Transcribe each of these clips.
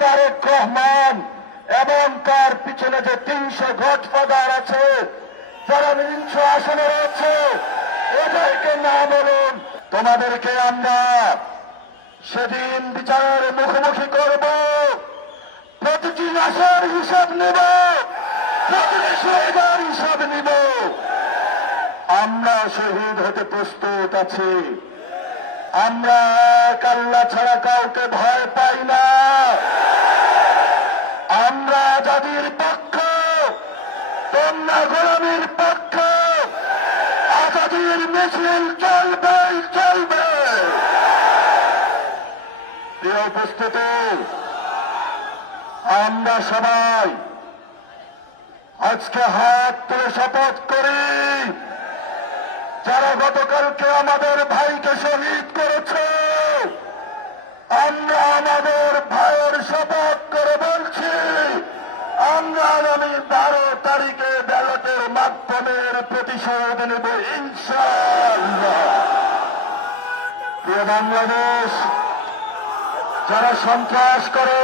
তারেক রহমান এবং তার পিছনে যে তিনশো গডফাদার আছে, যারা নিঞ্চ আসনে রয়েছে, এদেরকে না বলুন, তোমাদেরকে আমরা সেদিন বিচারের মুখোমুখি করব। প্রতিটি মাসের হিসাব নেব, প্রতিটি শহীদের হিসাব নিব। আমরা শহীদ হতে প্রস্তুত আছি। আমরা এক আল্লাহ ছাড়া কাউকে ভয় পাই না। আমরা জাতির পক্ষ, তোমরা গোলামীর পক্ষ, আজাদির মিছিল চলবে চলবে। উপস্থিতি, আমরা সবাই আজকে হাত তুলে শপথ করি। যারা গতকালকে আমাদের ভাইকে শহীদ করেছে, আমরা আমাদের ভাইয়ের শপথ করে বলছি, আমরা আগামী বারো তারিখে ব্যালটের মাধ্যমে প্রতিশোধ নেব ইনশাআল্লাহ। প্রিয় বাংলাদেশ, যারা সন্ত্রাস করে,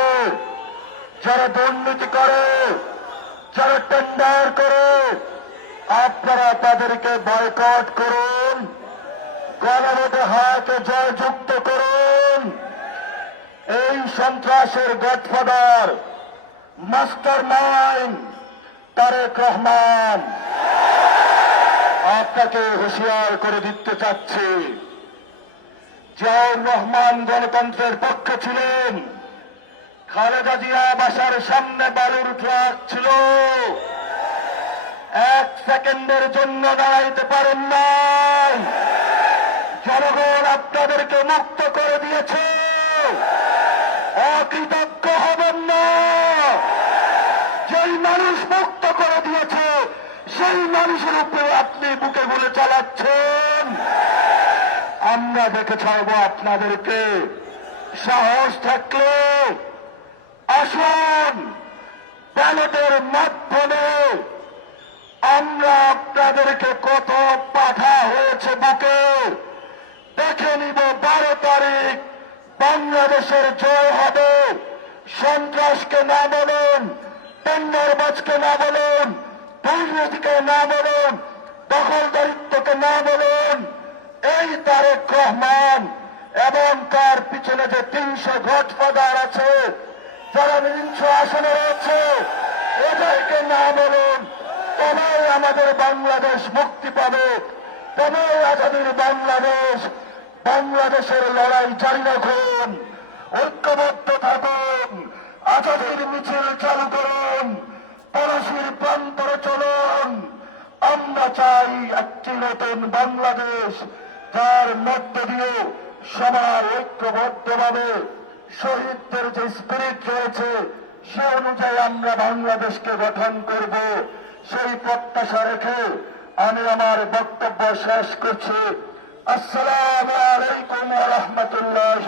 যারা দুর্নীতি করে, যারা টেন্ডার করে আপনারা তাদেরকে বয়কট করুন। গণভোটে হাতে জয়যুক্ত করুন। এই সন্ত্রাসের godfather master mind Tarek Rahman. আপনাকে হুঁশিয়ার করে দিতে চাচ্ছি। জিয়াউর রহমান গণতন্ত্রের পক্ষে ছিলেন। খালেদা জিয়া বাসার সামনে বালুর ট্রাক ছিল। এক সেকেন্ডের জন্য দাঁড়াইতে পারেন না। জনগণ আপনাদেরকে মুক্ত করে দিয়েছে। অকৃতজ্ঞ হবেন না। যেই মানুষ মুক্ত করে দিয়েছে, সেই মানুষের উপরে আপনি বুকে গুলে চালাচ্ছেন। আমরা দেখে ছাড়বো আপনাদেরকে। সাহস থাকলে আসুন। ব্যালটের মাধ্যমে আমরা আপনাদেরকে কত পাঠা হয়েছে বুকে? দেখে নিব বারো তারিখ বাংলাদেশের জয় হবে। সন্ত্রাসকে না বলুন, টেন্ডারবাজকে না বলুন, দুর্নীতিকে না বলুন দখলদারিত্বকে না বলুন। এই তারেক রহমান এবং তার পিছনে যে তিনশো গডফাদার আছে, যারা নিঞ্চ আসনে রয়েছে, এদেরকে না বলুন তবেই আমাদের বাংলাদেশ মুক্তি পাবে, তবেই আজাদির বাংলাদেশ বাংলাদেশের লড়াই জারি রাখুন, ঐক্যবদ্ধ থাকুন, আজাদির মিছিল চালু করুন, পলাশির প্রান্তরে চলুন। আমরা চাই একটি নতুন বাংলাদেশ, যার মধ্য দিয়ে সবাই ঐক্যবদ্ধভাবে শহীদদের যে স্পিরিট রয়েছে, সে অনুযায়ী আমরা বাংলাদেশকে গঠন করব। সেই প্রত্যাশা রেখে আমি আমার বক্তব্য শেষ করছি। আসসালামু আলাইকুম রহমতুল্লাহ